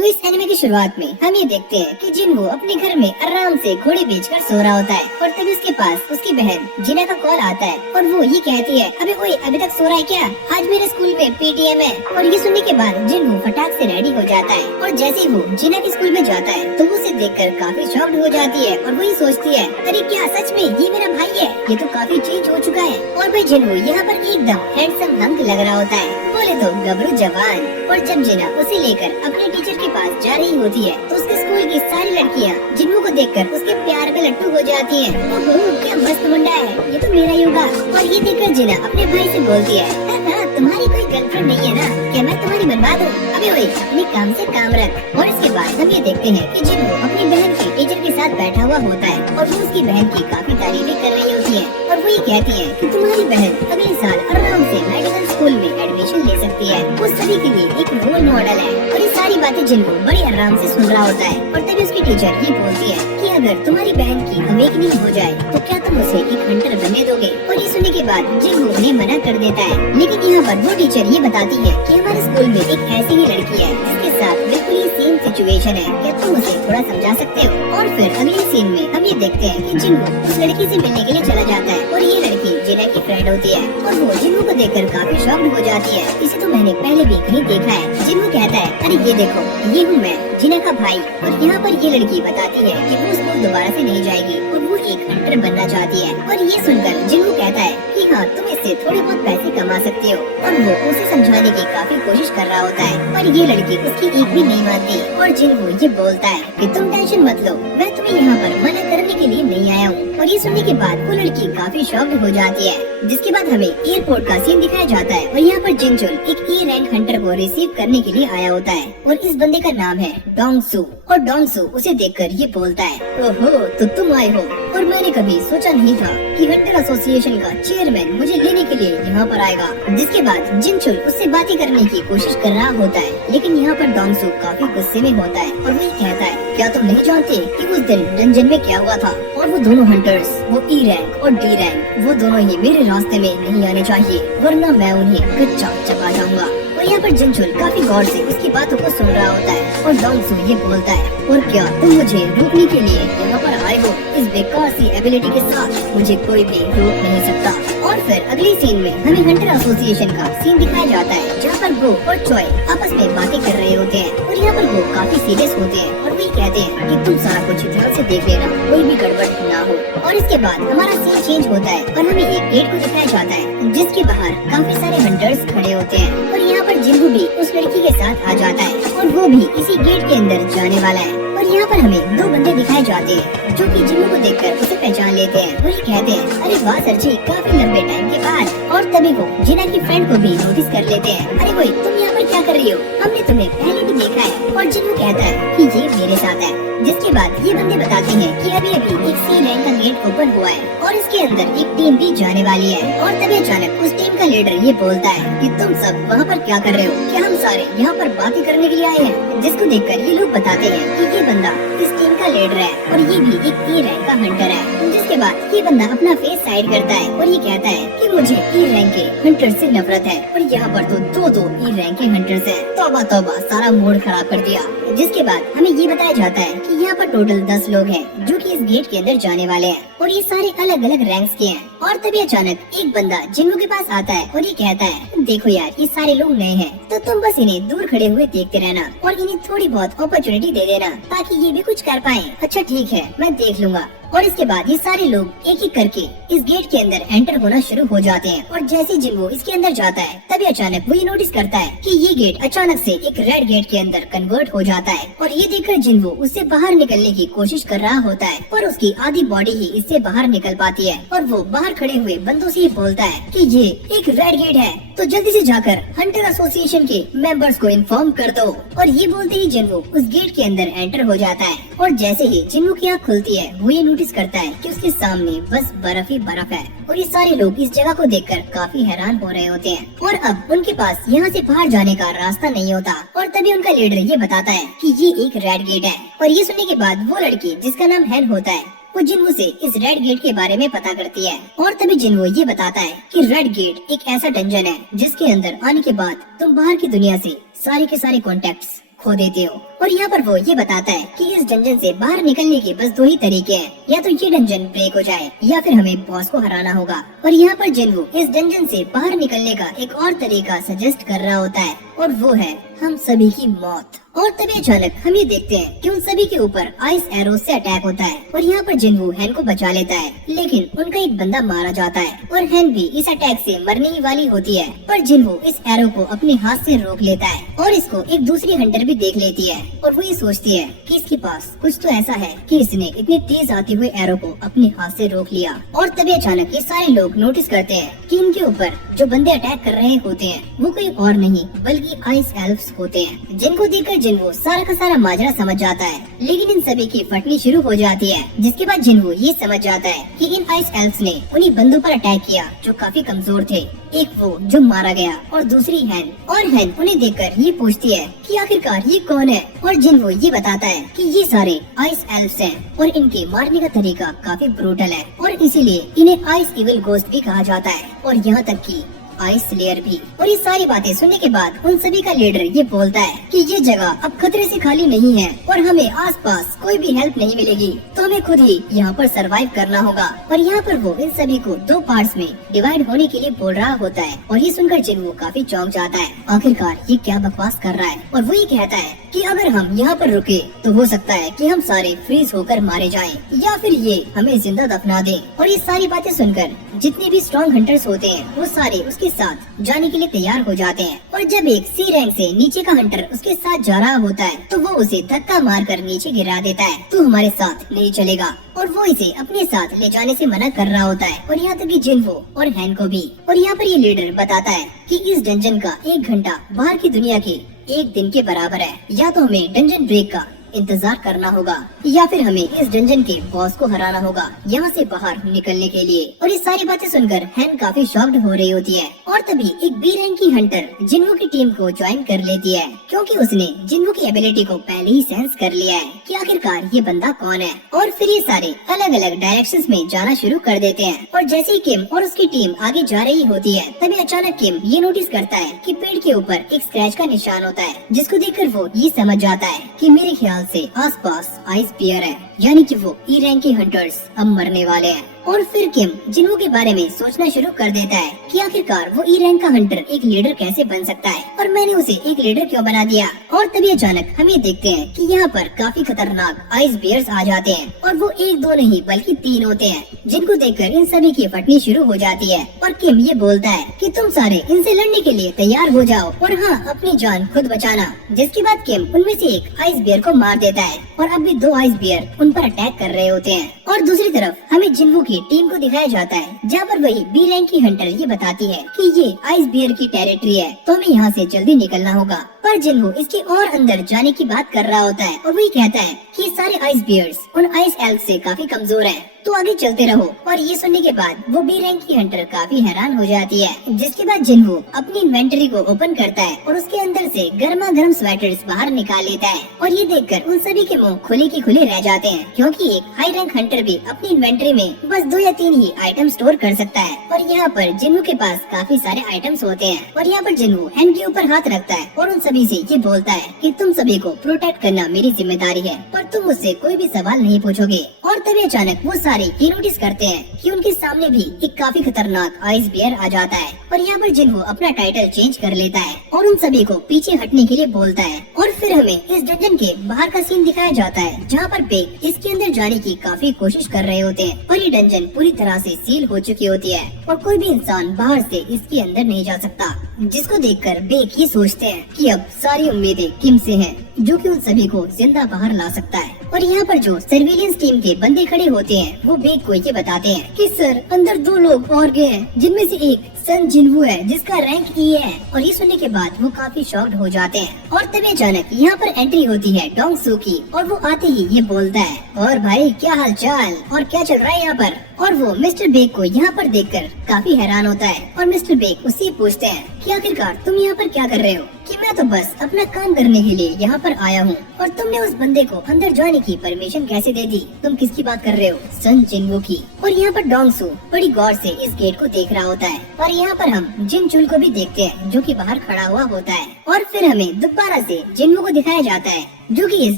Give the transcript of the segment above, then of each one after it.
तो इस एनिमे की शुरुआत में हम ये देखते हैं कि जिन्हो अपने घर में आराम से घोड़े बेचकर सो रहा होता है और तभी उसके पास उसकी बहन जिना का कॉल आता है और वो ये कहती है, अबे ओए अभी तक सो रहा है क्या? आज मेरे स्कूल में पीटीएम है। और ये सुनने के बाद जिन्हो फटाक से रेडी हो जाता है और जैसे ही वो जिना के स्कूल में जाता है तो वो उसे देखकर काफी शॉक्ड हो जाती है और वो ये सोचती है, अरे क्या सच में ये मेरा भाई है? ये तो काफी चेंज हो चुका है। और भाई जिन्हो यहाँ पर एकदम हैंडसम हंक लग रहा होता है, बोले तो गबरू जवान। और जब जिना उसे लेकर अपने टीचर के पास जा रही होती है तो उसके स्कूल की सारी लड़कियाँ जिन्हो को देखकर उसके प्यार में लट्टू हो जाती हैं। ओहो क्या मस्त मुंडा है, ये तो मेरा ही होगा। और ये देखकर जिना अपने भाई से बोलती है, तुम्हारी कोई गर्लफ्रेंड नहीं है ना? क्या मैं तुम्हारी बर्बाद हूँ? अबे ओए अपने काम से काम रख। और इसके बाद हम ये देखते हैं कि जिन्हो अपनी बहन के टीचर के साथ बैठा हुआ होता है और वो उसकी बहन की काफी तारीफें कर रही होती है और वो ये कहती है कि तुम्हारी बहन अगले साल आराम से मेडिकल स्कूल में एडमिशन ले सकती है, वो सभी के लिए एक रोल मॉडल है। और ये सारी बातें जिन्हो बड़ी आराम से सुन रहा होता है और तभी उसकी टीचर ये बोलती है कि अगर तुम्हारी बहन की अवेकनिंग हो जाए तो क्या तुम उसे एक हंटर बनने दोगे? और ये सुनने के बाद जिन्हो उन्हें मना कर देता है, लेकिन यहाँ पर वो टीचर ये बताती है कि हमारे स्कूल में एक ऐसी ही लड़की है जिसके साथ बिल्कुल ही सेम सिचुएशन है, क्या तुम उसे थोड़ा समझा सकते हो? और फिर अगले सीन में हम ये देखते हैं कि जिन्हो उस लड़की से मिलने के लिए चला जाता है और ये लड़की जिना की फ्रेंड होती है और वो जिन्हो को देखकर काफी शॉक्ड हो जाती है, इसे तो मैंने पहले भी कहीं देखा है। जिन्हो कहता है, अरे ये देखो ये हूँ मैं, जिना का भाई। और यहाँ पर ये लड़की बताती है कि वो स्कूल दोबारा से नहीं जाएगी और वो एक हंटर बनना चाहती है। और ये सुनकर जिन्हो कहता है कि हाँ तुम इससे थोड़े बहुत पैसे कमा सकते हो और वो उसे समझाने की काफी कोशिश कर रहा होता है पर ये लड़की उसकी एक भी नहीं मानती। और जिन्हो ये बोलता है कि तुम टेंशन मत लो, मैं तुम्हें यहाँ पर मना करने के लिए नहीं आया हूँ। और ये सुनने के बाद वो लड़की काफी शॉक्ड हो जाती है, जिसके बाद हमें एयरपोर्ट का सीन दिखाया जाता है और यहाँ पर जिनचुल एक ए रैंक हंटर को रिसीव करने के लिए आया होता है और इस बंदे का नाम है डोंगसू। और डोंगसू उसे देखकर ये बोलता है, ओहो तो तुम आए हो, और मैंने कभी सोचा नहीं था कि हंटर एसोसिएशन का चेयरमैन मुझे लेने के लिए यहाँ पर आएगा। जिसके बाद जिनचुल उससे बातें करने की कोशिश कर रहा होता है, लेकिन यहाँ पर डोंगसू काफी गुस्से में होता है और वो ये कहता है, क्या तुम नहीं जानते कि उस दिन डंजन में क्या हुआ था? और वो दोनों हंटर्स, वो ई रैंक और डी रैंक, वो दोनों ही मेरे रास्ते में नहीं आने चाहिए, वरना मैं उन्हें कच्चा चबा जाऊंगा। और यहाँ पर जिनचुल काफी गौर से उसकी बातों को सुन रहा होता है और डोंगसू ये बोलता है, और क्या तुम मुझे रोकने के लिए यहाँ पर आए हो? इस बेकार सी एबिलिटी के साथ मुझे कोई भी रोक नहीं सकता। और फिर अगले सीन में हमें हंटर एसोसिएशन का सीन दिखाया जाता है जहाँ पर वो और चॉय आपस में बातें कर रहे होते हैं और यहाँ पर वो काफी सीरियस होते हैं और वही कहते हैं कि तुम सारा कुछ ध्यान से देख लेना, कोई भी गड़बड़ ना हो। और इसके बाद हमारा सीन चेंज होता है और हमें एक गेट को दिखाया जाता है जिसके बाहर काफी सारे हंटर्स खड़े होते हैं और यहाँ पर जिन्हो भी उस लड़की के साथ आ जाता है और वो भी इसी गेट के अंदर जाने वाला है। और यहाँ पर हमें दो बंदे दिखाए जाते हैं जो कि जिन्हो को देखकर उसे पहचान लेते हैं। वही कहते हैं, अरे वाह सर जी, काफी लंबे टाइम के बाद। और तभी वो जिना की फ्रेंड को भी नोटिस कर लेते हैं, अरे वही तुम यहाँ पर क्या कर रही हो? हमने तुम्हें पहले भी देखा है। और जिन्हो कहता है कि ये मेरे साथ है। जिसके बाद ये बंदे बताते हैं कि अभी अभी एक सी रैंक का गेट ओपन हुआ है और इसके अंदर एक टीम भी जाने वाली है। और तभी अचानक उस टीम का लीडर ये बोलता है कि तुम सब वहाँ पर क्या कर रहे हो? क्या हम सारे यहाँ पर बातें करने के लिए आए हैं? जिसको देखकर ये लोग बताते हैं कि ये बंदा इस टीम का लीडर है और ये भी एक ई रैंक का हंटर है। जिसके बाद ये बंदा अपना फेस साइड करता है और ये कहता है कि मुझे ई रैंक के हंटर से नफरत है। और यहाँ पर तो दो ई रैंक के हंटर्स हैं। तौबा तौबा, सारा मूड खराब कर दिया। जिसके बाद हमें ये बताया जाता है कि यहाँ पर टोटल 10 लोग हैं जो कि इस गेट के अंदर जाने वाले हैं और ये सारे अलग अलग रैंक्स के हैं। और तभी अचानक एक बंदा जिन्हो के पास आता है और ये कहता है, देखो यार ये सारे लोग नए हैं तो तुम बस इन्हें दूर खड़े हुए देखते रहना और इन्हें थोड़ी बहुत अपॉर्चुनिटी दे देना ताकि ये भी कुछ कर पाए। अच्छा ठीक है, मैं देख लूंगा। और इसके बाद ये सारे लोग एक एक करके इस गेट के अंदर एंटर होना शुरू हो जाते हैं और जैसे जिन्हो इसके अंदर जाता है तभी अचानक वो ये नोटिस करता है कि ये गेट अचानक से एक रेड गेट के अंदर कन्वर्ट हो जाता है। और ये देखकर जिन्हो उससे बाहर निकलने की कोशिश कर रहा होता है पर उसकी आधी बॉडी ही इससे बाहर निकल पाती है और वो बाहर खड़े हुए बंदों से बोलता है कि ये एक रेड गेट है तो जल्दी से जाकर हंटर एसोसिएशन के मेंबर्स को इन्फॉर्म कर दो। और ये बोलते ही जिन्हो उस गेट के अंदर एंटर हो जाता है और जैसे ही जिन्हो की आँख खुलती है वो ये नोटिस करता है कि उसके सामने बस बर्फ ही बर्फ है। और ये सारे लोग इस जगह को देखकर काफी हैरान हो रहे होते हैं और अब उनके पास यहाँ से बाहर जाने का रास्ता नहीं होता। और तभी उनका लीडर ये बताता है कि ये एक रेड गेट है। और ये सुनने के बाद वो लड़की जिसका नाम हैन होता है वो जिन्हो से इस रेड गेट के बारे में पता करती है। और तभी जिन्हो ये बताता है कि रेड गेट एक ऐसा डंजन है जिसके अंदर आने के बाद तुम बाहर की दुनिया से सारे के सारे कॉन्टेक्ट्स खो देते हो और यहाँ पर वो ये बताता है कि इस डंजन से बाहर निकलने के बस दो ही तरीके हैं, या तो ये डंजन ब्रेक हो जाए या फिर हमें बॉस को हराना होगा। और यहाँ पर जिन्वू इस डंजन से बाहर निकलने का एक और तरीका सजेस्ट कर रहा होता है, और वो है हम सभी की मौत। और तभी अचानक हम ये देखते हैं कि उन सभी के ऊपर आइस एरो से अटैक होता है, और यहाँ पर जिन्वू हैन को बचा लेता है, लेकिन उनका एक बंदा मारा जाता है और हैन भी इस अटैक से मरने ही वाली होती है। पर जिन्वू इस एरो को अपने हाथ से रोक लेता है, और इसको एक दूसरी हंटर भी देख लेती है, और वो ये सोचती है कि इसके पास कुछ तो ऐसा है कि इसने इतने तेज आते हुए एरो को अपने हाथ से रोक लिया। और तभी अचानक ये सारे लोग नोटिस करते हैं कि इनके ऊपर जो बंदे अटैक कर रहे होते हैं वो कोई और नहीं बल्कि आइस एल्फ्स होते हैं, जिनको देखकर जिन्वू सारा का सारा माजरा समझ जाता है। लेकिन इन सभी की फटनी शुरू हो जाती है, जिसके बाद जिन्वू ये समझ जाता है कि इन आइस एल्फ्स ने उन्हीं बंदों पर अटैक किया जो काफी कमजोर थे, एक वो जो मारा गया और दूसरी हैन। और हैन उन्हें देखकर ये पूछती है कि आखिरकार ये कौन है, और जिन्वू ये बताता है कि ये सारे आइस एल्फ्स हैं और इनके मारने का तरीका काफी ब्रूटल है, और इसीलिए इन्हें आइस इविल गोस्ट भी कहा जाता है, और यहाँ तक कि आइस लेयर भी। और ये सारी बातें सुनने के बाद उन सभी का लीडर ये बोलता है कि ये जगह अब खतरे से खाली नहीं है और हमें आसपास कोई भी हेल्प नहीं मिलेगी, तो हमें खुद ही यहाँ पर सरवाइव करना होगा। और यहाँ पर वो इन सभी को दो पार्ट्स में डिवाइड होने के लिए बोल रहा होता है, और ये सुनकर जिन्वू काफी चौंक जाता है। आखिरकार ये क्या बकवास कर रहा है, और वो ये कहता है कि अगर हम यहाँ पर रुके तो हो सकता है कि हम सारे फ्रीज होकर मारे जाएं, या फिर ये हमें जिंदा दफना दें। और ये सारी बातें सुनकर जितने भी स्ट्रॉन्ग हंटर्स होते हैं वो सारे उसके साथ जाने के लिए तैयार हो जाते हैं। और जब एक सी रैंक से नीचे का हंटर उसके साथ जा रहा होता है तो वो उसे धक्का मारकर नीचे गिरा देता है, तू हमारे साथ नहीं चलेगा। और वो इसे अपने साथ ले जाने से मना कर रहा होता है, और यहाँ तक कि जिन्वू और हैन को भी। और यहाँ पर ये लीडर बताता है कि इस डंजन का 1 घंटा बाहर की दुनिया के 1 दिन के बराबर है, या तो हमें डंजन ब्रेक का इंतजार करना होगा या फिर हमें इस डंजन के बॉस को हराना होगा यहाँ से बाहर निकलने के लिए। और ये सारी बातें सुनकर हैन काफी शॉक्ड हो रही होती है, और तभी एक बी रैंक की हंटर जिन्वू की टीम को ज्वाइन कर लेती है, क्योंकि उसने जिन्वू की एबिलिटी को पहले ही सेंस कर लिया है कि आखिरकार ये बंदा कौन है। और फिर ये सारे अलग अलग डायरेक्शंस में जाना शुरू कर देते हैं, और जैसे ही किम और उसकी टीम आगे जा रही होती है तभी अचानक किम ये नोटिस करता है कि पेड़ के ऊपर एक स्क्रैच का निशान होता है, जिसको देखकर वो ये समझ जाता है कि मेरे ख्याल से आसपास आइस बियर है, यानी कि वो ई रैंक के हंटर्स अब मरने वाले हैं। और फिर किम जिन्वू के बारे में सोचना शुरू कर देता है कि आखिरकार वो ई रैंक का हंटर एक लीडर कैसे बन सकता है, और मैंने उसे एक लीडर क्यों बना दिया। और तभी अचानक हम ये देखते हैं कि यहाँ पर काफी खतरनाक आइस बियर्स आ जाते हैं, और वो 1-2 नहीं बल्कि 3 होते हैं, जिनको देखकर इन सभी की फटनी शुरू हो जाती है। और किम ये बोलता है कि तुम सारे इनसे लड़ने के लिए तैयार हो जाओ, और हाँ, अपनी जान खुद बचाना। जिसके बाद किम उनमें से एक आइस बियर को मार देता है, और अब भी 2 आइस बियर उन पर अटैक कर रहे होते हैं। और दूसरी तरफ हमें जिन्वू की टीम को दिखाया जाता है, जहाँ पर वही बी रैंक की हंटर ये बताती है कि ये आइस बियर की टेरिटरी है, तो हमें यहाँ से जल्दी निकलना होगा। पर जिन्वू इसके और अंदर जाने की बात कर रहा होता है, और वही कहता है कि सारे आइस बियर्स उन आइस एल्फ से काफी कमजोर हैं, तो आगे चलते रहो। और ये सुनने के बाद वो बी रैंक की हंटर काफी हैरान हो जाती है, जिसके बाद जिन्वू अपनी इन्वेंटरी को ओपन करता है और उसके अंदर से गर्मा गर्म स्वेटर्स बाहर निकाल लेता है। और ये देखकर उन सभी के मुंह खुले के खुले रह जाते हैं, क्योंकि एक हाई रैंक हंटर भी अपनी इन्वेंटरी में बस 2 या 3 ही आइटम स्टोर कर सकता है। और यहाँ पर जिन्वू के पास काफी सारे आइटम्स होते हैं, और यहाँ पर जिन्वू हैन के ऊपर हाथ रखता है और उन सभी से ये बोलता है कि तुम सभी को प्रोटेक्ट करना मेरी जिम्मेदारी है, पर तुम मुझसे कोई भी सवाल नहीं पूछोगे। और तभी अचानक वो सारे ये नोटिस करते हैं कि उनके सामने भी एक काफी खतरनाक आइस बियर आ जाता है, और यहाँ पर जिन्वू अपना टाइटल चेंज कर लेता है और उन सभी को पीछे हटने के लिए बोलता है। और फिर हमें इस डंजन के बाहर का सीन दिखाया जाता है, जहाँ पर बेक इसके अंदर जाने की काफी कोशिश कर रहे होते हैं, पर ये डंजन पूरी तरह से सील हो चुकी होती है और कोई भी इंसान बाहर से इसके अंदर नहीं जा सकता। जिसको देखकर बेक ये सोचते हैं कि अब सारी उम्मीदें किम से हैं, जो कि उन सभी को जिंदा बाहर ला सकता है। और यहाँ पर जो सर्विलेंस टीम के बंदे खड़े होते हैं वो बेक को ये बताते हैं कि सर, अंदर 2 लोग और गए हैं, जिनमें से एक सन जिन्वू है जिसका रैंक ई है। और ये सुनने के बाद वो काफी शॉक्ड हो जाते हैं। और तभी अचानक यहाँ पर एंट्री होती है डोंग सू की, और वो आते ही ये बोलता है, और भाई क्या हाल चाल और क्या चल रहा है यहाँ पर। और वो मिस्टर बेक को यहाँ पर देखकर काफी हैरान होता है, और मिस्टर बेक उससे पूछते हैं कि आखिरकार तुम यहाँ पर क्या कर रहे हो। कि मैं तो बस अपना काम करने के लिए यहाँ पर आया हूँ, और तुमने उस बंदे को अंदर जाने की परमिशन कैसे दे दी। तुम किसकी बात कर रहे हो? सन जिन्वू की। और और यहाँ पर डोंग सू बड़ी गौर से इस गेट को देख रहा होता है और यहाँ पर हम जिन चुल को भी देखते हैं जो कि बाहर खड़ा हुआ होता है। और फिर हमें दोबारा से जिन्वो को दिखाया जाता है जो कि इस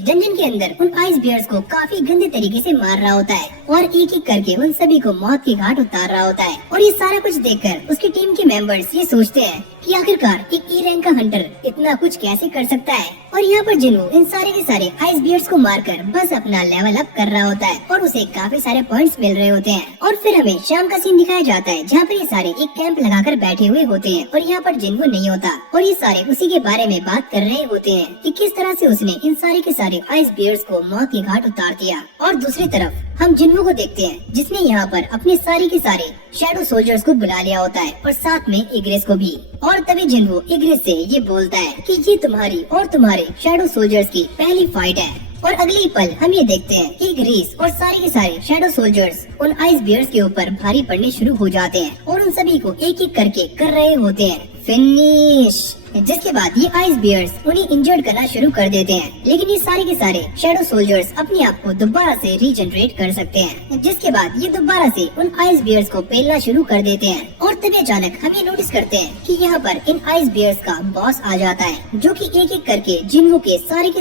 डंजन के अंदर उन आइस बियर्स को काफी गंदे तरीके से मार रहा होता है और एक एक करके उन सभी को मौत की घाट उतार रहा होता है। और ये सारा कुछ देखकर उसकी टीम के मेंबर्स ये सोचते हैं कि आखिरकार एक ई रैंक का हंटर इतना कुछ कैसे कर सकता है। और यहाँ पर जिन्वो इन सारे के सारे आइस बियर्स को मारकर बस अपना लेवल अप कर रहा होता है और उसे काफी सारे पॉइंट्स मिल रहे होते हैं। और फिर हमें शाम का सीन दिखाया जाता है जहाँ पर ये सारे एक कैंप लगाकर बैठे हुए होते हैं और यहाँ पर जिन्वो नहीं होता और ये सारे उसी के बारे में बात कर रहे होते हैं कि किस तरह से उसने इन सारे के सारे आइस बियर्स को मौत की घाट उतार दिया। और दूसरी तरफ हम जिन्वो को देखते हैं जिसने यहाँ पर अपने सारे के सारे शैडो सोल्जर्स को बुला लिया होता है और साथ में इग्रेस को भी। और तभी जिन्वो इग्रेस से ये बोलता है कि ये तुम्हारी और तुम्हारे शैडो सोल्जर्स की पहली फाइट है। और अगले ही पल हम ये देखते हैं कि ग्रीस और सारे के सारे शैडो सोल्जर्स उन आइस बियर्स के ऊपर भारी पड़ने शुरू हो जाते हैं और उन सभी को एक एक करके कर रहे होते हैं फिनिश। जिसके बाद ये आइस बियर्स उन्हें इंजर्ड करना शुरू कर देते हैं, लेकिन ये सारे के सारे शैडो सोल्जर्स अपने आप को दोबारा से रीजनरेट कर सकते हैं। जिसके बाद ये दोबारा से उन आइस बियर्स को पेलना शुरू कर देते हैं। और तभी अचानक हम ये नोटिस करते हैं कि यहाँ पर इन आइस बियर्स का बॉस आ जाता है जो कि एक एक करके जिन्वो के सारे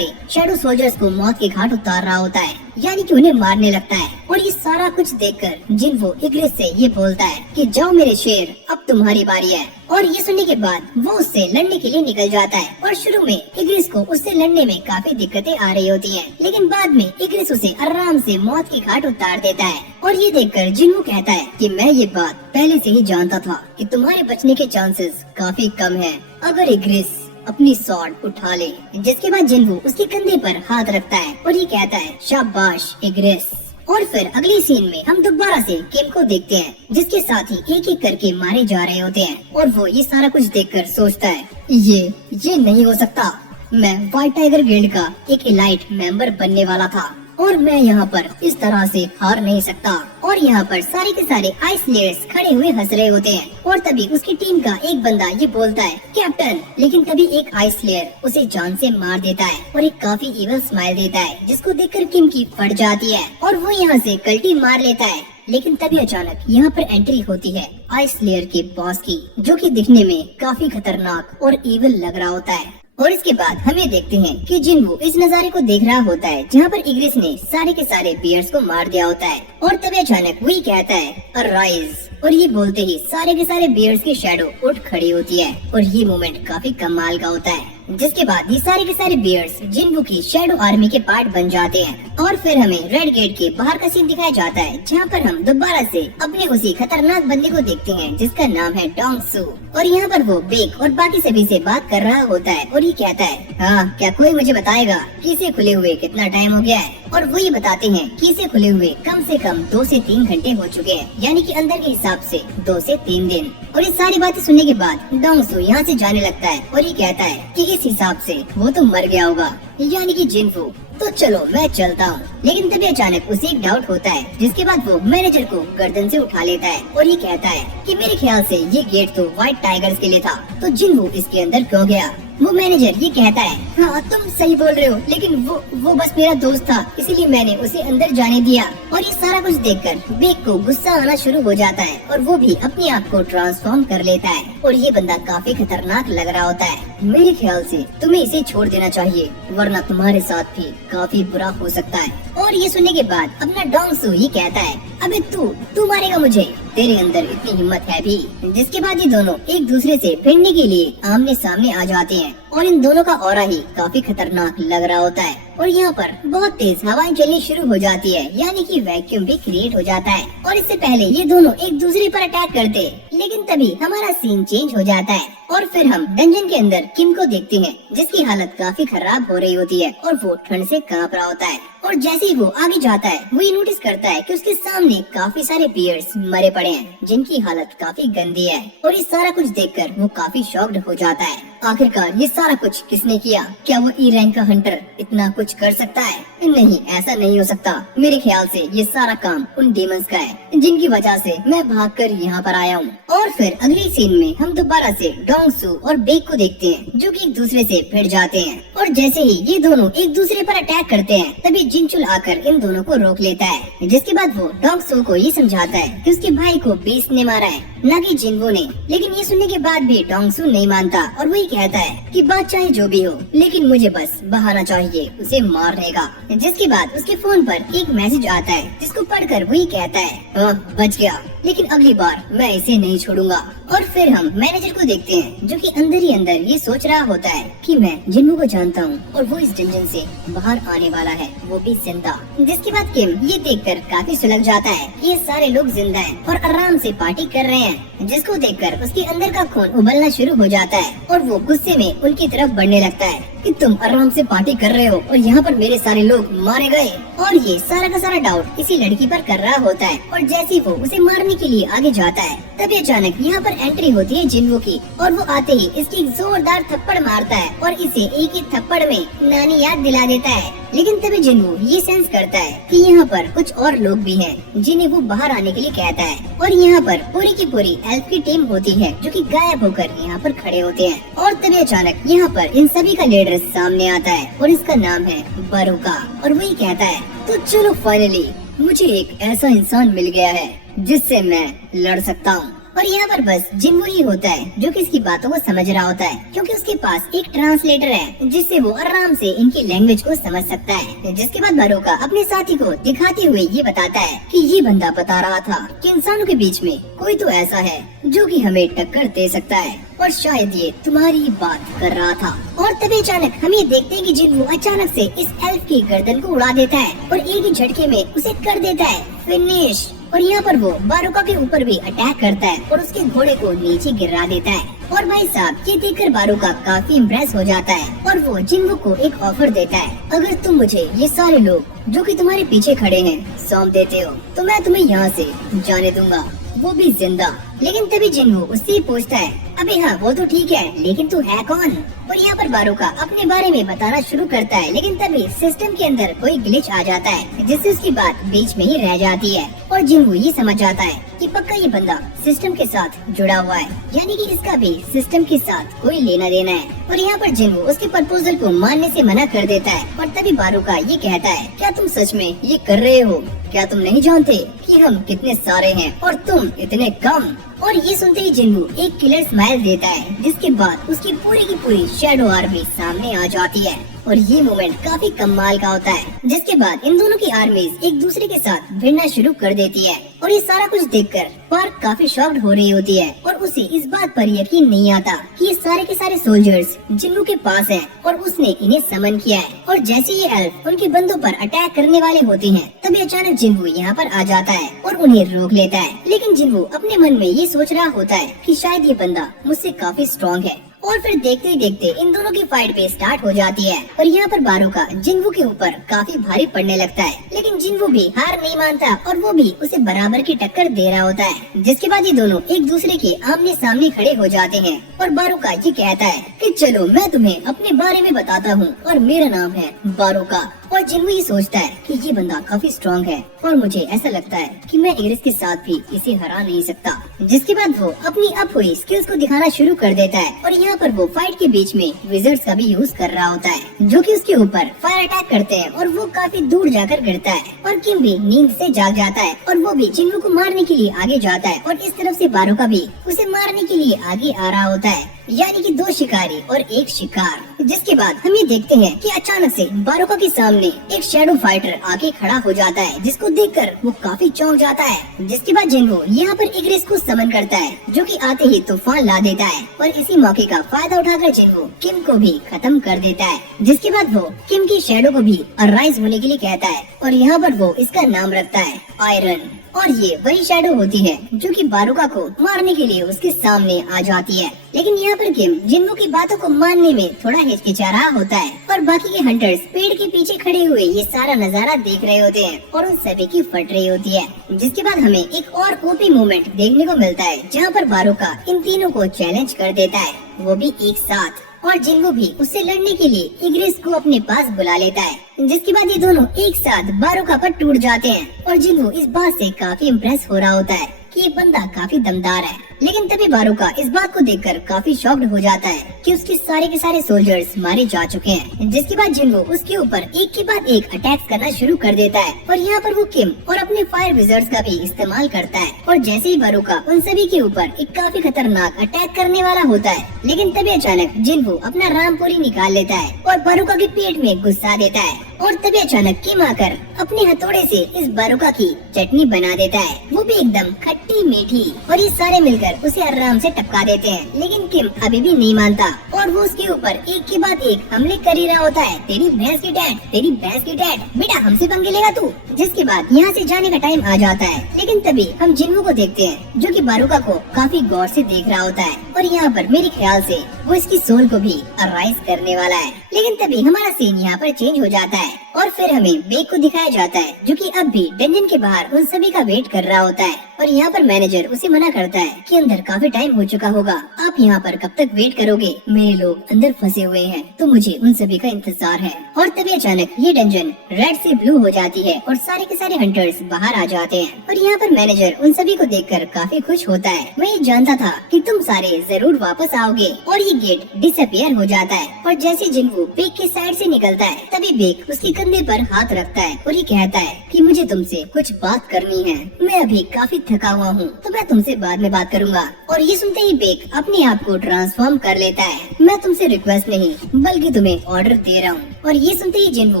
शैडो सोल्जर्स को मौत के घाट उतार रहा होता है, यानी कि उन्हें मारने लगता है। और ये सारा कुछ देखकर जिन्वो इग्रेस से ये बोलता है कि जाओ मेरे शेर, अब तुम्हारी बारी है। और ये सुनने के बाद वो उससे लड़ने के लिए निकल जाता है। और शुरू में इग्रेस को उससे लड़ने में काफी दिक्कतें आ रही होती हैं, लेकिन बाद में इग्रेस उसे आराम से मौत की घाट उतार देता है। और ये देखकर जिन्वो कहता है कि मैं ये बात पहले से ही जानता था कि तुम्हारे बचने के चांसेस काफी कम हैं अगर इग्रेस अपनी स्वॉर्ड उठा ले। जिसके बाद जिन्वो उसके कंधे पर हाथ रखता है और ये कहता है शाबाश इग्रेस। और फिर अगले सीन में हम दोबारा से किम को देखते हैं जिसके साथ ही एक एक करके मारे जा रहे होते हैं। और वो ये सारा कुछ देखकर सोचता है ये नहीं हो सकता, मैं व्हाइट टाइगर गिल्ड का एक एलाइट मेंबर बनने वाला था और मैं यहाँ पर इस तरह से हार नहीं सकता। और यहाँ पर सारे के सारे आइस लेयर्स खड़े हुए हंस रहे होते हैं। और तभी उसकी टीम का एक बंदा ये बोलता है कैप्टन, लेकिन तभी एक आइस लेयर उसे जान से मार देता है और एक काफी इवल स्माइल देता है जिसको देखकर किम की फट जाती है और वो यहाँ से कल्टी मार लेता है। लेकिन तभी अचानक यहाँ पर एंट्री होती है आइस लेयर के बॉस की, जो कि दिखने में काफी खतरनाक और इविल लग रहा होता है। और इसके बाद हम ये देखते हैं कि जिन्वो इस नज़ारे को देख रहा होता है जहाँ पर इग्रेस ने सारे के सारे बियर्स को मार दिया होता है। और तभी अचानक वही कहता है अराइज, और ये बोलते ही सारे के सारे बियर्स की शैडो उठ खड़ी होती है और ये मोमेंट काफी कमाल का होता है। जिसके बाद ये सारे के सारे बियर्स जिन्वो की शैडो आर्मी के पार्ट बन जाते हैं। और फिर हमें रेड गेट के बाहर का सीन दिखाया जाता है जहाँ पर हम दोबारा से अपने उसी खतरनाक बंदे को देखते हैं जिसका नाम है डोंग सू। और यहाँ पर वो बेक और बाकी सभी से बात कर रहा होता है और ये कहता है हाँ, क्या कोई मुझे बताएगा कि इसे खुले हुए कितना टाइम हो गया है। और वो ये बताते हैं कि इसे खुले हुए कम से कम 2 से 3 घंटे हो चुके हैं, यानी कि अंदर के हिसाब से 2 से 3 दिन। और ये सारी बातें सुनने के बाद डोंग सू यहाँ से जाने लगता है और ये कहता है कि इस हिसाब से वो तो मर गया होगा, यानी कि जिन्वो। तो चलो मैं चलता हूँ। लेकिन तभी अचानक उसे एक डाउट होता है जिसके बाद वो मैनेजर को गर्दन से उठा लेता है और ये कहता है कि मेरे ख्याल से ये गेट तो व्हाइट टाइगर्स के लिए था, तो जिन्वो इसके अंदर क्यों गया। वो मैनेजर ये कहता है हाँ तुम सही बोल रहे हो, लेकिन वो बस मेरा दोस्त था, इसीलिए मैंने उसे अंदर जाने दिया। और ये सारा कुछ देखकर बेक को गुस्सा आना शुरू हो जाता है और वो भी अपने आप को ट्रांसफॉर्म कर लेता है और ये बंदा काफी खतरनाक लग रहा होता है। मेरे ख्याल से तुम्हें इसे छोड़ देना चाहिए, वरना तुम्हारे साथ भी काफी बुरा हो सकता है। और ये सुनने के बाद अपना डोंग सू ही कहता है अबे तू मारेगा मुझे, तेरे अंदर इतनी हिम्मत है भी। जिसके बाद ये दोनों एक दूसरे से भिड़ने के लिए आमने सामने आ जाते हैं और इन दोनों का ऑरा ही काफी खतरनाक लग रहा होता है। और यहाँ पर बहुत तेज हवाएं चलनी शुरू हो जाती है, यानी कि वैक्यूम भी क्रिएट हो जाता है। और इससे पहले ये दोनों एक दूसरे पर अटैक करते, लेकिन तभी हमारा सीन चेंज हो जाता है और फिर हम डंजन के अंदर किम को देखते हैं जिसकी हालत काफी खराब हो रही होती है और वो ठंड से कांप रहा होता है। और जैसे ही वो आगे जाता है वो ये नोटिस करता है कि उसके सामने काफी सारे बियर्स मरे पड़े हैं जिनकी हालत काफी गंदी है। और ये सारा कुछ देखकर वो काफी शॉक्ड हो जाता है। आखिरकार ये सारा कुछ किसने किया? क्या वो ई रैंक का हंटर इतना कुछ कर सकता है? नहीं, ऐसा नहीं हो सकता। मेरे ख्याल से ये सारा काम उन डीमंस का है जिनकी वजह से मैं भागकर यहाँ पर आया हूँ। और फिर अगले सीन में हम दोबारा से डोंग सू और बेक को देखते हैं, जो कि एक दूसरे से भिड़ जाते हैं। और जैसे ही ये दोनों एक दूसरे पर अटैक करते हैं, तभी जिनचुल आकर इन दोनों को रोक लेता है, जिसके बाद वो डोंग सू को ये समझाता है कि उसके भाई को बीस्ट ने मारा है, न कि जिनवो ने। लेकिन ये सुनने के बाद भी डोंग सू नहीं मानता और वही कहता है कि बात चाहे जो भी हो, लेकिन मुझे बस बहाना चाहिए उसे मारने का। जिसके बाद उसके फोन पर एक मैसेज आता है, जिसको पढ़कर वही कहता है, बच गया, लेकिन अगली बार मैं इसे नहीं छोड़ूंगा। और फिर हम मैनेजर को देखते हैं, जो कि अंदर ही अंदर ये सोच रहा होता है कि मैं जिन्नू को जानता हूँ और वो इस डंजन से बाहर आने वाला है, वो भी जिंदा। जिसके बाद किम ये देखकर काफी सुलग जाता है कि ये सारे लोग जिंदा हैं और आराम से पार्टी कर रहे हैं, जिसको देखकर उसके अंदर का खून उबलना शुरू हो जाता है और वो गुस्से में उनकी तरफ बढ़ने लगता है कि तुम आराम से पार्टी कर रहे हो और यहाँ पर मेरे सारे लोग मारे गए। और ये सारा का सारा डाउट इसी लड़की पर कर रहा होता है। और जैसे ही वो उसे मारने के लिए आगे जाता है, तभी अचानक यहाँ पर एंट्री होती है जिन्वो की, और वो आते ही इसकी जोरदार थप्पड़ मारता है और इसे एक ही थप्पड़ में नानी याद दिला देता है। लेकिन तभी जिन्वो ये सेंस करता है कि यहाँ पर कुछ और लोग भी हैं, जिन्हें वो बाहर आने के लिए कहता है। और यहाँ पर पूरी की पूरी एल्फ की टीम होती है, जो कि गायब होकर यहाँ पर खड़े होते हैं। और तभी अचानक यहाँ पर इन सभी का लीडर सामने आता है और इसका नाम है बारूका। और वही कहता है, तो चलो फाइनली मुझे एक ऐसा इंसान मिल गया है जिससे मैं लड़ सकता हूँ। और यहाँ पर बस जिन्वो ही होता है जो कि इसकी बातों को समझ रहा होता है, क्योंकि उसके पास एक ट्रांसलेटर है जिससे वो आराम से इनकी लैंग्वेज को समझ सकता है। जिसके बाद बारूका अपने साथी को दिखाते हुए ये बताता है कि ये बंदा बता रहा था कि इंसानों के बीच में कोई तो ऐसा है जो कि हमें टक्कर दे सकता है, और शायद ये तुम्हारी ही बात कर रहा था। और तभी अचानक हम ये देखते हैं कि जिन्वो अचानक से इस एल्फ की गर्दन को उड़ा देता है और एक ही झटके में उसे कर देता है फिनिश। और यहाँ पर वो बारूका के ऊपर भी अटैक करता है और उसके घोड़े को नीचे गिरा देता है। और भाई साहब ये देखकर बारूका काफी इम्प्रेस हो जाता है और वो जिन्वो को एक ऑफर देता है, अगर तुम मुझे ये सारे लोग जो कि तुम्हारे पीछे खड़े हैं सौंप देते हो तो मैं तुम्हें यहाँ से जाने दूंगा, वो भी जिंदा। लेकिन तभी जिन्वो उससे पूछता है, अबे हाँ वो तो ठीक है, लेकिन तू है कौन? और यहाँ पर बारूका अपने बारे में बताना शुरू करता है, लेकिन तभी सिस्टम के अंदर कोई ग्लिच आ जाता है जिससे उसकी बात बीच में ही रह जाती है। और जिन्वो ये समझ जाता है कि पक्का ये बंदा सिस्टम के साथ जुड़ा हुआ है, यानी कि इसका भी सिस्टम के साथ कोई लेना देना है। और यहाँ पर जिन्वो उसके प्रपोजल को मानने से मना कर देता है। और तभी बारूका ये कहता है, क्या तुम सच में ये कर रहे हो? क्या तुम नहीं जानते कि हम कितने सारे हैं और तुम इतने कम? और ये सुनते ही जिन्वो एक किलर स्माइल देता है, जिसके बाद उसकी पूरी की पूरी शैडो आर्मी सामने आ जाती है। और ये मोमेंट काफी कमाल का होता है, जिसके बाद इन दोनों की आर्मीज एक दूसरे के साथ भिड़ना शुरू कर देती है। और ये सारा कुछ देखकर पार्क काफी शॉक्ड हो रही होती है और उसे इस बात पर यकीन नहीं आता कि ये सारे के सारे सोल्जर्स जिन्वो के पास हैं और उसने इन्हें समन किया है। और जैसे ये एल्फ उनके बंदों पर अटैक करने वाले होते हैं, तभी अचानक जिन्वो यहाँ पर आ जाता है और उन्हें रोक लेता है। लेकिन जिन्वो अपने मन में ये सोच रहा होता है कि शायद ये बंदा मुझसे काफी स्ट्रॉन्ग है। और फिर देखते ही देखते इन दोनों की फाइट पे स्टार्ट हो जाती है। और यहाँ पर बारूका जिन्वो के ऊपर काफी भारी पड़ने लगता है, लेकिन जिन्वो भी हार नहीं मानता और वो भी उसे बराबर की टक्कर दे रहा होता है। जिसके बाद ये दोनों एक दूसरे के आमने सामने खड़े हो जाते हैं और बारूका ये कहता है कि चलो मैं तुम्हें अपने बारे में बताता हूँ और मेरा नाम है बारूका। और जिन्वो ये सोचता है कि ये बंदा काफी स्ट्रॉन्ग है और मुझे ऐसा लगता है कि मैं इग्रिस के साथ भी इसे हरा नहीं सकता। जिसके बाद वो अपनी अप हुई स्किल्स को दिखाना शुरू कर देता है और यहाँ पर वो फाइट के बीच में विजर्ड्स का भी यूज कर रहा होता है, जो कि उसके ऊपर फायर अटैक करते हैं और वो काफी दूर जाकर गिरता है। और किम भी नींद से जाग जाता है और वो भी जिन्वो को मारने के लिए आगे जाता है और इस तरफ से बारूका भी उसे मारने के लिए आगे आ रहा होता है, यानी कि दो शिकारी और एक शिकार। जिसके बाद हम ये देखते हैं कि अचानक से बारूका के सामने एक शैडो फाइटर आके खड़ा हो जाता है, जिसको देखकर वो काफी चौंक जाता है। जिसके बाद जिन्वो यहाँ पर इग्रिस को समन करता है, जो कि आते ही तूफान ला देता है और इसी मौके का फायदा उठाकर जिन्वो किम को भी खत्म कर देता है। जिसके बाद वो किम की शैडो को भी अराइज होने के लिए कहता है और यहाँ पर वो इसका नाम रखता है आयरन। और ये वही शैडो होती है जो कि बारूका को मारने के लिए उसके सामने आ जाती है। लेकिन यहाँ पर किम जिन्वो की बातों को मानने में थोड़ा हिचकिचा रहा होता है और बाकी के हंटर्स पेड़ के पीछे खड़े हुए ये सारा नजारा देख रहे होते हैं और उन सभी की फट रही होती है। जिसके बाद हमें एक और ओपी मूवमेंट देखने को मिलता है, जहाँ पर बारूका इन तीनों को चैलेंज कर देता है, वो भी एक साथ। और जिन्वो भी उससे लड़ने के लिए इग्रिस को अपने पास बुला लेता है। जिसके बाद ये दोनों एक साथ बारूका पर टूट जाते हैं और जिन्वो इस बात से काफी इम्प्रेस हो रहा होता है कि ये बंदा काफी दमदार है। लेकिन तभी बारूका इस बात को देखकर काफी शॉक्ड हो जाता है कि उसके सारे के सारे सोल्जर्स मारे जा चुके हैं। जिसके बाद जिन्हो उसके ऊपर एक के बाद एक अटैक करना शुरू कर देता है और यहाँ पर वो किम और अपने फायर विजर्ड्स का भी इस्तेमाल करता है। और जैसे ही बारूका उन सभी के ऊपर एक काफी खतरनाक अटैक करने वाला होता है, लेकिन तभी अचानक जिन्हो अपना रामपुरी निकाल लेता है और बारूका के पेट में घुसा देता है। और तभी अचानक किम आकर अपने हथौड़े से इस बारूका की चटनी बना देता है, वो भी एकदम खट्टी मीठी। और ये सारे मिलकर उसे आराम से टपका देते हैं, लेकिन किम अभी भी नहीं मानता और वो उसके ऊपर एक के बाद एक हमले कर ही रहा होता है। तेरी भैंस की डैड, तेरी भैंस की डैड, बेटा हमसे पंगे लेगा तू। जिसके बाद यहाँ से जाने का टाइम आ जाता है, लेकिन तभी हम जिन्हो को देखते हैं जो कि बारूका को काफी गौर से देख रहा होता है और यहाँ पर मेरे ख्याल से वो इसकी सोल को भी अराइज करने वाला है। लेकिन तभी हमारा सीन यहाँ पर चेंज हो जाता है और फिर हमें बेग को दिखाया जाता है जो कि अब भी डंजन के बाहर उन सभी का वेट कर रहा होता है। और यहाँ पर मैनेजर उसे मना करता है कि अंदर काफी टाइम हो चुका होगा, आप यहाँ पर कब तक वेट करोगे, मेरे लोग अंदर फंसे हुए हैं तो मुझे उन सभी का इंतजार है। और तभी अचानक ये डंजन रेड से ब्लू हो जाती है और सारे के सारे हंटर्स बाहर आ जाते हैं। और यहाँ पर मैनेजर उन सभी को देखकर काफी खुश होता है। मैं ये जानता था कि तुम सारे जरूर वापस आओगे। और ये गेट डिसअपियर हो जाता है और जैसे जिन्हो बेग के साइड से निकलता है, तभी बेग उसके कंधे पर हाथ रखता है और ये कहता है कि मुझे तुमसे कुछ बात करनी है, मैं अभी काफी थका हुआ हूँ तो मैं तुमसे बाद में बात करूंगा। और ये सुनते ही बेग अपने आप को ट्रांसफॉर्म कर लेता है, मैं तुमसे रिक्वेस्ट नहीं बल्कि तुम्हें ऑर्डर दे रहा हूँ। और ये सुनते ही जिन्हो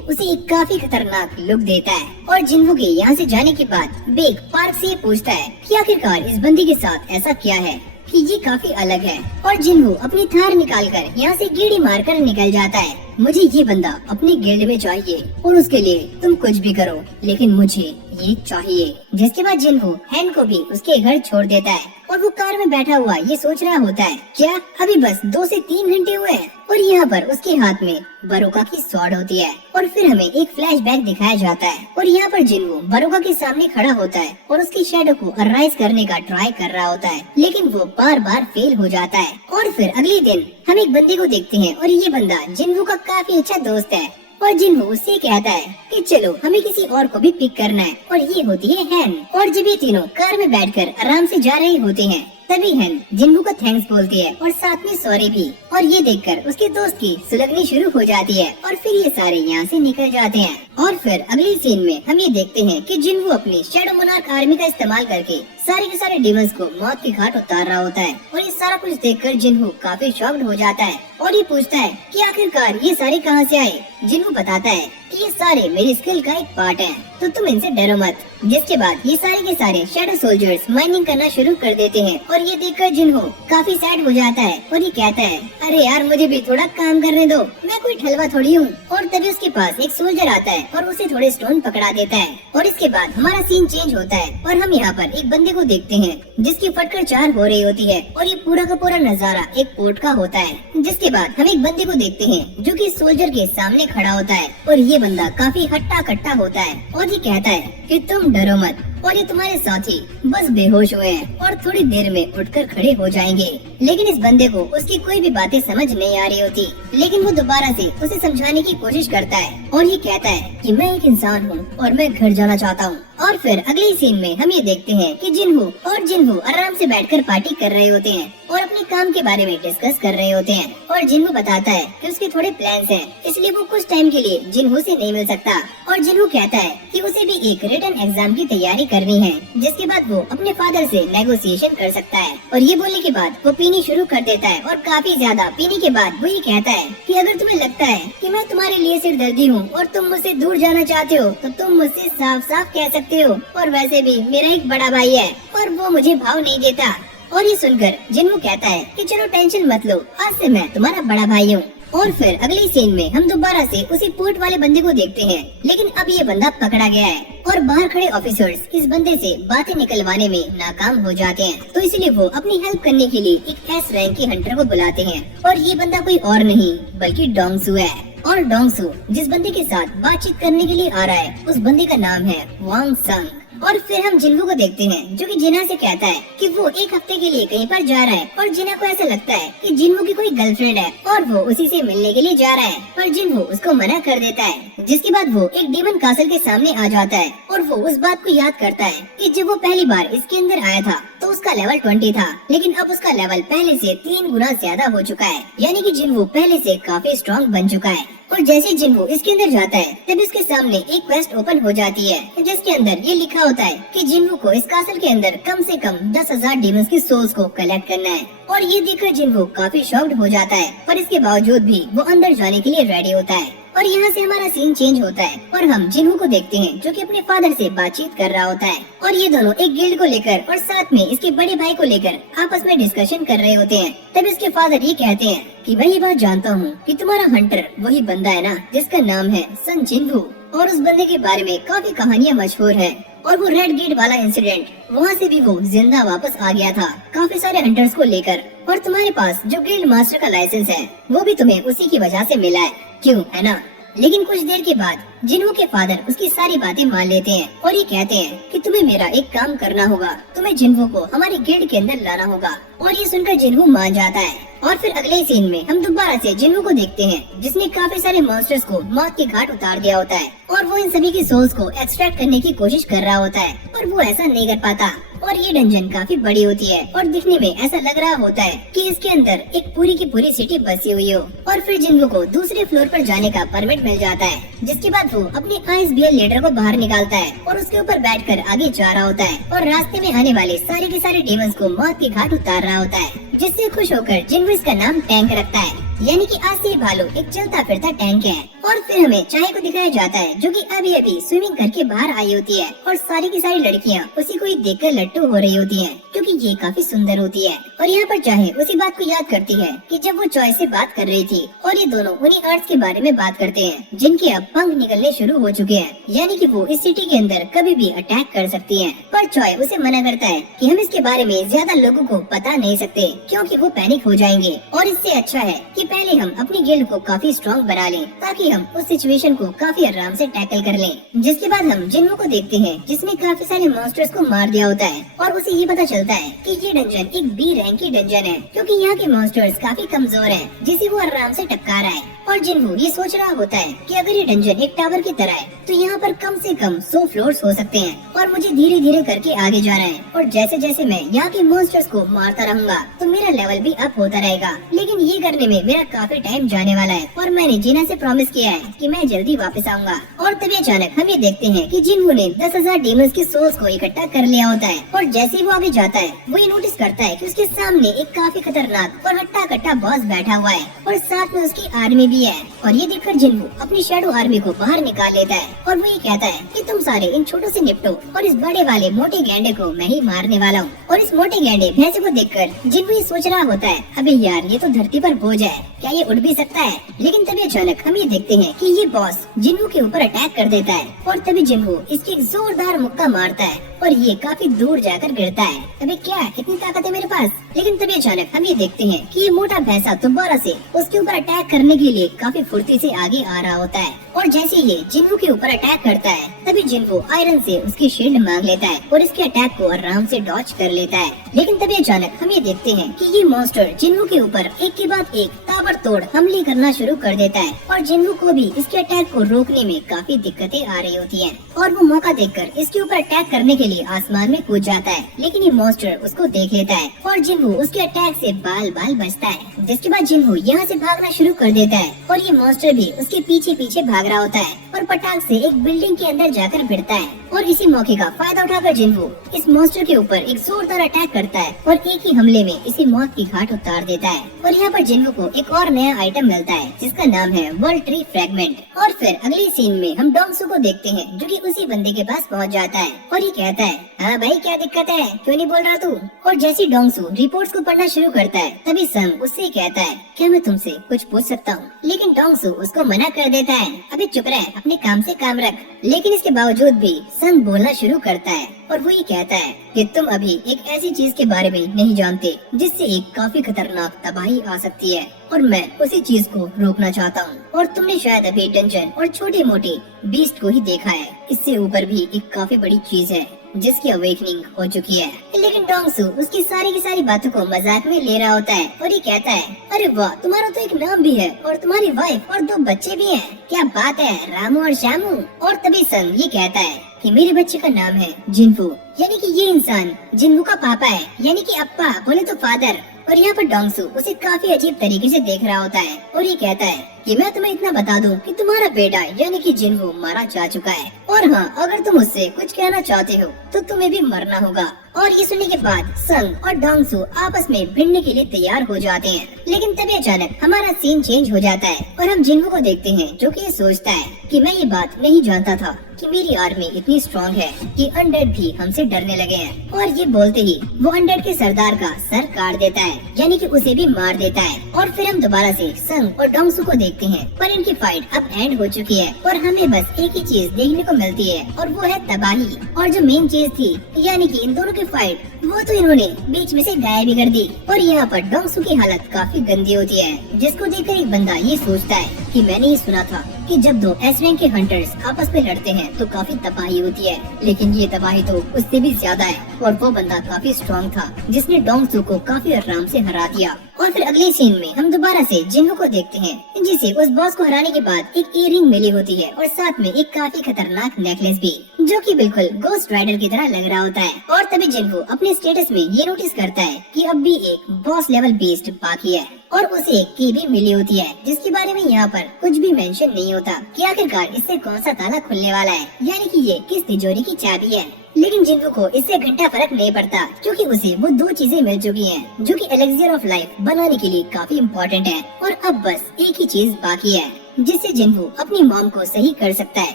उसे एक काफी खतरनाक लुक देता है। और जिन्हो के यहाँ से जाने के बाद बेग पार्क से पूछता है कि आखिरकार इस बंदी के साथ ऐसा क्या है कि ये काफी अलग है। और जिन्हो अपनी थार निकालकर यहाँ से गेड़ी मारकर निकल जाता है। मुझे ये बंदा अपनी गिल्ड में चाहिए और उसके लिए तुम कुछ भी करो, लेकिन मुझे ये चाहिए। जिसके बाद जिन्हो हैन को भी उसके घर छोड़ देता है और वो कार में बैठा हुआ ये सोच रहा होता है क्या अभी बस 2 से 3 घंटे हुए हैं। और यहाँ पर उसके हाथ में बारूका की स्वॉर्ड होती है और फिर हमें एक फ्लैशबैक दिखाया जाता है और यहाँ पर जिन्हो बारूका के सामने खड़ा होता है और उसकी शैडो को अराइज करने का ट्राई कर रहा होता है, लेकिन वो बार बार फेल हो जाता है। और फिर अगले दिन हम एक बंदे को देखते हैं और ये बंदा जिन्हो का काफी अच्छा दोस्त है और जिन्हो उससे कहता है कि चलो हमें किसी और को भी पिक करना है। और ये होती है हैन। और जब ये तीनों कार में बैठकर आराम से जा रहे होते हैं, तभी हैन जिन्हो को थैंक्स बोलती है और साथ में सॉरी भी। और ये देखकर उसके दोस्त की सुलगनी शुरू हो जाती है और फिर ये सारे यहाँ से निकल जाते हैं। और फिर अगले सीन में हम ये देखते हैं कि जिन्हो अपनी शैडो मोनार्क आर्मी का इस्तेमाल करके सारे के सारे डिमंस को मौत की घाट उतार रहा होता है। और ये सारा कुछ देखकर जिन्हो काफी शॉक्ड हो जाता है और ये पूछता है कि आखिरकार ये सारे कहाँ से आए। जिन्हो बताता है कि ये सारे मेरी स्किल का एक पार्ट है, तो तुम इनसे डरो मत। जिसके बाद ये सारे के सारे शैडो सोल्जर्स माइनिंग करना शुरू कर देते हैं और ये देखकर जिन्हो काफी सैड हो जाता है और ये कहता है अरे यार मुझे भी थोड़ा काम करने दो, मैं कोई ठलवा थोड़ी हूँ। और तभी उसके पास एक सोल्जर आता है और उसे थोड़े स्टोन पकड़ा देता है। और इसके बाद हमारा सीन चेंज होता है और हम यहाँ पर एक बंदे को देखते हैं जिसकी फटकर 4 हो रही होती है और ये पूरा का पूरा नजारा एक पोर्ट का होता है। जिसके बाद हम एक बंदे को देखते हैं जो कि सोल्जर के सामने खड़ा होता है और ये बंदा काफी हट्टा कट्टा होता है और ये कहता है कि तुम डरो मत और ये तुम्हारे साथी बस बेहोश हुए हैं और थोड़ी देर में उठकर खड़े हो जाएंगे। लेकिन इस बंदे को उसकी कोई भी बातें समझ नहीं आ रही होती, लेकिन वो दोबारा से उसे समझाने की कोशिश करता है और ये कहता है कि मैं एक इंसान हूँ और मैं घर जाना चाहता हूँ। और फिर अगले सीन में हम ये देखते हैं कि जिन्हो आराम से बैठकर पार्टी कर रहे होते हैं और अपने काम के बारे में डिस्कस कर रहे होते हैं। और जिन्हो बताता है कि उसके थोड़े प्लान्स हैं, इसलिए वो कुछ टाइम के लिए जिन्हो से नहीं मिल सकता। और जिन्हो कहता है कि उसे भी एक रिटन एग्जाम की तैयारी करनी है, जिसके बाद वो अपने फादर से नेगोशिएशन कर सकता है। और ये बोलने के बाद वो पीनी शुरू कर देता है और काफी ज्यादा पीने के बाद वो ये कहता है कि अगर तुम्हें लगता है कि मैं तुम्हारे लिए सिरदर्दी हूँ और तुम मुझसे दूर जाना चाहते हो तो तुम मुझसे साफ साफ कह सकते हो। और वैसे भी मेरा एक बड़ा भाई है और वो मुझे भाव नहीं देता। और ये सुनकर जिन्हो कहता है कि चलो टेंशन मत लो, आज से मैं तुम्हारा बड़ा भाई हूँ। और फिर अगले सीन में हम दोबारा से उसी पोर्ट वाले बंदे को देखते हैं, लेकिन अब ये बंदा पकड़ा गया है और बाहर खड़े ऑफिसर्स इस बंदे से बातें निकलवाने में नाकाम हो जाते हैं। तो इसलिए वो अपनी हेल्प करने के लिए एक एस रैंक के हंटर को बुलाते हैं और ये बंदा कोई और नहीं बल्कि डोंगसू है। और डोंगसू जिस बंदे के साथ बातचीत करने के लिए आ रहा है उस बंदे का नाम है वांग संग। और फिर हम जिन्हू को देखते हैं जो कि जिना से कहता है कि वो एक हफ्ते के लिए कहीं पर जा रहा है और जिना को ऐसा लगता है कि जिन्हू की कोई गर्लफ्रेंड है और वो उसी से मिलने के लिए जा रहा है, पर जिन्हू उसको मना कर देता है। जिसके बाद वो एक डीमन कासल के सामने आ जाता है और वो उस बात को याद करता है कि जब वो पहली बार इसके अंदर आया था तो उसका लेवल 20 था, लेकिन अब उसका लेवल पहले से 3 गुना ज्यादा हो चुका है, यानी कि जिन्हू पहले से काफी स्ट्रॉन्ग बन चुका है। और जैसे जिन्हू इसके अंदर जाता है तब इसके सामने एक क्वेस्ट ओपन हो जाती है जिसके अंदर ये लिखा होता है कि जिन्हू को इस कासल के अंदर कम से कम 10,000 डीमंस की सोल्स को कलेक्ट करना है। और ये देखकर जिन्हू काफी शॉक्ड हो जाता है, पर इसके बावजूद भी वो अंदर जाने के लिए रेडी होता है। और यहाँ से हमारा सीन चेंज होता है और हम जिन्हू को देखते हैं जो कि अपने फादर से बातचीत कर रहा होता है और ये दोनों एक गिल्ड को लेकर और साथ में इसके बड़े भाई को लेकर आपस में डिस्कशन कर रहे होते हैं। तब इसके फादर ये कहते हैं कि मैं ये बात जानता हूँ कि तुम्हारा हंटर वही बंदा है ना जिसका नाम है सन जिन्हू, और उस बंदे के बारे में काफी कहानियाँ मशहूर है। और वो रेड गेट वाला इंसिडेंट, वहाँ से भी वो जिंदा वापस आ गया था काफी सारे हंटर्स को लेकर, और तुम्हारे पास जो गिल्ड मास्टर का लाइसेंस है वो भी तुम्हें उसी की वजह से मिला है, क्यों है ना। लेकिन कुछ देर के बाद जिन्हू के फादर उसकी सारी बातें मान लेते हैं और ये कहते हैं कि तुम्हें मेरा एक काम करना होगा, तुम्हें जिन्हू को हमारे गिल्ड के अंदर लाना होगा। और ये सुनकर जिन्हू मान जाता है। और फिर अगले सीन में हम दोबारा से जिन्हू को देखते हैं जिसने काफी सारे मॉन्स्टर्स को मौत के घाट उतार दिया होता है और वो इन सभी की सोल्स को एक्सट्रैक्ट करने की कोशिश कर रहा होता है, पर वो ऐसा नहीं कर पाता। और ये डंजन काफी बड़ी होती है और दिखने में ऐसा लग रहा होता है कि इसके अंदर एक पूरी की पूरी सिटी बसी हुई हो। और फिर जिन्हू को दूसरे फ्लोर पर जाने का परमिट मिल जाता है, जिसके बाद वो अपने आईएसबीएल लीडर को बाहर निकालता है और उसके ऊपर बैठकर आगे जा रहा होता है और रास्ते में आने वाले सारे के सारे डेमंस को मौत के घाट उतार रहा होता है, जिससे खुश होकर जिन्हू इसका नाम टैंक रखता है, यानी कि आज से ये भालू एक चलता फिरता टैंक है। और फिर हमें चाय को दिखाया जाता है जो कि अभी अभी स्विमिंग करके बाहर आई होती है और सारी की सारी लड़कियां उसी को ही देखकर लट्टू हो रही होती हैं, क्योंकि ये काफी सुंदर होती है। और यहाँ पर चाहे उसी बात को याद करती है कि जब वो चॉय से बात कर रही थी और ये दोनों उन्हीं अर्थ के बारे में बात करते हैं जिनके अब पंख निकलने शुरू हो चुके हैं, यानी कि वो इस सिटी के अंदर कभी भी अटैक कर सकती हैं। पर चॉय उसे मना करता है कि हम इसके बारे में ज्यादा लोगों को बता नहीं सकते क्योंकि वो पैनिक हो जाएंगे, और इससे अच्छा है कि पहले हम अपनी गिल्ड को काफी स्ट्रॉन्ग बना लें ताकि हम उस सिचुएशन को काफी आराम से टैकल कर लें। जिसके बाद हम जिन्हू को देखते हैं जिसने काफी सारे मॉन्स्टर्स को मार दिया होता है और उसे ये पता चलता है कि ये डंजन एक बी रैंक की डंजन है क्योंकि यहाँ के मॉन्स्टर्स काफी कमजोर हैं, जिसे वो आराम से टपका रहा है। और जिन्हू ये सोच रहा होता है कि अगर ये डंजन एक टावर की तरह है तो यहाँ पर कम से कम 100 फ्लोर्स हो सकते हैं और मुझे धीरे धीरे करके आगे जाना है, और जैसे जैसे मैं यहाँ के मॉन्स्टर्स को मारता रहूंगा तो मेरा लेवल भी अप होता रहेगा। लेकिन ये करने में मेरा काफी टाइम जाने वाला है और मैंने जीना से प्रॉमिस किया है कि मैं जल्दी वापस आऊंगा। और तभी अचानक हम ये देखते हैं कि जिन्हू ने 10,000 डेमंस की सोल्स को इकट्ठा कर लिया होता है, और जैसे ही वो आगे जाता है वो ये नोटिस करता है कि उसके सामने एक काफी खतरनाक और हट्टा कट्टा बॉस बैठा हुआ है और साथ में उसकी आर्मी भी है। और ये देखकर जिन्हू अपनी शैडो आर्मी को बाहर निकाल लेता है और वो ये कहता है कि तुम सारे इन छोटों से निपटो और इस बड़े वाले मोटे गैंडे को मैं ही मारने वाला हूँ। और इस मोटे गैंडे भैंसे को देखकर जिन्हू ये सोच रहा होता है अबे यार ये तो धरती पर बोझ है, क्या ये उड़ भी सकता है। लेकिन तभी अचानक हम ये देखते हैं कि ये बॉस जिन्हू के ऊपर अटैक कर देता है और तभी जिन्हू इसकी एक जोरदार मुक्का मारता है और ये काफी दूर जाकर गिरता है। अबे क्या इतनी ताकत है मेरे पास। लेकिन तभी अचानक हम ये देखते हैं कि ये मोटा भैंसा दोबारा से उसके ऊपर अटैक करने के लिए काफी फुर्ती से आगे आ रहा होता है, और जैसे ये जिन्हू के ऊपर अटैक करता है तभी जिन्हू आयरन से उसकी शील्ड मांग लेता है और इसके अटैक को आराम से डॉच कर लेता है। लेकिन तभी अचानक हम ये देखते हैं कि ये मॉन्स्टर जिन्हू के ऊपर एक के बाद एक ताबड़तोड़ हमले करना शुरू कर देता है और जिन्हू को भी इसके अटैक को रोकने में काफी दिक्कतें आ रही होती हैं, और वो मौका देखकर इसके ऊपर अटैक करने के लिए आसमान में कूद जाता है। लेकिन ये मॉन्स्टर उसको देख लेता है और जिन्हू उसके अटैक से बाल बाल बचता है। जिसके बाद जिन्हू यहाँ से भागना शुरू कर देता है और ये मॉन्स्टर भी उसके पीछे पीछे भाग रहा होता है और पटाख से एक बिल्डिंग के अंदर जाकर भिड़ता है। और इसी मौके का फायदा उठाकर जिन्हू इस मॉन्स्टर के ऊपर एक जोरदार अटैक करता है और एक ही हमले में इसे मौत की घाट उतार देता है। और यहाँ पर जिन्हू को एक और नया आइटम मिलता है जिसका नाम है वर्ल्ड ट्री फ्रेगमेंट। और फिर अगले सीन में हम डोंगसू को देखते हैं जो कि उसी बंदे के पास पहुंच जाता है और ये कहता है हाँ भाई क्या दिक्कत है, क्यों नहीं बोल रहा तू। और जैसे डोंगसू रिपोर्ट्स को पढ़ना शुरू करता है तभी संग उससे कहता है क्या मैं तुमसे कुछ पूछ सकता हूँ। लेकिन डोंगसू उसको मना कर देता है अभी चुप रह, अपने काम से काम रख। लेकिन इसके बावजूद भी संग बोलना शुरू करता है और वो ये कहता है कि तुम अभी एक ऐसी चीज के बारे में नहीं जानते जिससे एक काफी खतरनाक तबाही आ सकती है और मैं उसी चीज को रोकना चाहता हूँ। और तुमने शायद अभी डंजन और छोटे मोटे बीस्ट को ही देखा है, इससे ऊपर भी एक काफी बड़ी चीज है जिसकी अवेकनिंग हो चुकी है। लेकिन डोंगसू उसकी सारी की सारी बातों को मजाक में ले रहा होता है और ये कहता है, अरे वाह, तुम्हारा तो एक नाम भी है और तुम्हारी वाइफ और 2 बच्चे भी हैं। क्या बात है रामू और श्यामू। और तभी संग ये कहता है कि मेरे बच्चे का नाम है जिनफू, यानी कि ये इंसान जिनफू का पापा है, यानी कि अप्पा बोले तो फादर। और यहाँ पर डोंगसू उसे काफी अजीब तरीके से देख रहा होता है और ये कहता है कि मैं तुम्हें इतना बता दूं कि तुम्हारा बेटा यानी कि जिनफू मारा जा चुका है, और हाँ, अगर तुम उससे कुछ कहना चाहते हो तो तुम्हें भी मरना होगा। और ये सुनने के बाद संग और डोंगसू आपस में भिड़ने के लिए तैयार हो जाते हैं। लेकिन तभी अचानक हमारा सीन चेंज हो जाता है और हम जिनफू को देखते हैं जो कि ये सोचता है कि मैं ये बात नहीं जानता था कि मेरी आर्मी इतनी स्ट्रॉन्ग है कि अनडेड भी हमसे डरने लगे हैं। और ये बोलते ही वो अनडेड के सरदार का सर काट देता है, यानी कि उसे भी मार देता है। और फिर हम दोबारा से संग और डोंगसू को देखते हैं, पर इनकी फाइट अब एंड हो चुकी है और हमें बस एक ही चीज देखने को मिलती है और वो है तबाही। और जो मेन चीज थी यानी कि इन दोनों की फाइट, वो तो इन्होंने बीच में से गायब भी कर दी। और यहाँ पर डोंगसू की हालत काफी गंदी होती है, जिसको देखकर एक बंदा ये सोचता है कि मैंने ये सुना था कि जब 2 एस रैंक के हंटर्स आपस में लड़ते हैं तो काफी तबाही होती है, लेकिन ये तबाही तो उससे भी ज्यादा है। और वो बंदा काफी स्ट्रॉन्ग था जिसने डोंगसू को काफी आराम से हरा दिया। और फिर अगले सीन में हम दोबारा से जिनफू को देखते हैं, जिसे उस बॉस को हराने के बाद एक इयररिंग मिली होती है और साथ में एक काफी खतरनाक नेकलेस भी, जो कि बिल्कुल गोस्ट राइडर की तरह लग रहा होता है। और तभी जिनफू अपने स्टेटस में ये नोटिस करता है कि अब भी एक बॉस लेवल बीस्ट बाकी है और उसे एक की भी मिली होती है, जिसके बारे में यहाँ पर कुछ भी मेंशन नहीं होता कि आखिरकार इससे कौन सा ताला खुलने वाला है, यानी कि ये किस तिजोरी की चाबी है। लेकिन जिनफू को इससे घंटा फर्क नहीं पड़ता, क्योंकि उसे वो 2 चीजें मिल चुकी हैं जो कि एलेक्सियर ऑफ लाइफ बनाने के लिए काफी इम्पोर्टेंट है। और अब बस एक ही चीज बाकी है जिससे जिनफू अपनी मॉम को सही कर सकता है,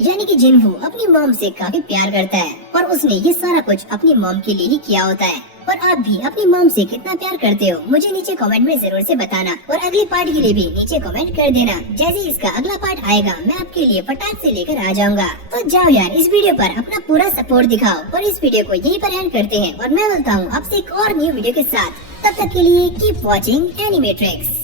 यानी कि जिनफू अपनी मॉम से काफी प्यार करता है और उसने ये सारा कुछ अपनी मॉम के लिए ही किया होता है। और आप भी अपनी मॉम से कितना प्यार करते हो मुझे नीचे कमेंट में जरूर से बताना, और अगली पार्ट के लिए भी नीचे कमेंट कर देना। जैसे ही इसका अगला पार्ट आएगा मैं आपके लिए फटाक से लेकर आ जाऊंगा। तो जाओ यार, इस वीडियो पर अपना पूरा सपोर्ट दिखाओ और इस वीडियो को यहीं पर एंड करते हैं और मैं मिलता हूँ आपसे एक और न्यू वीडियो के साथ। तब तक के लिए कीप वॉचिंग एनिमेट्रिक्स।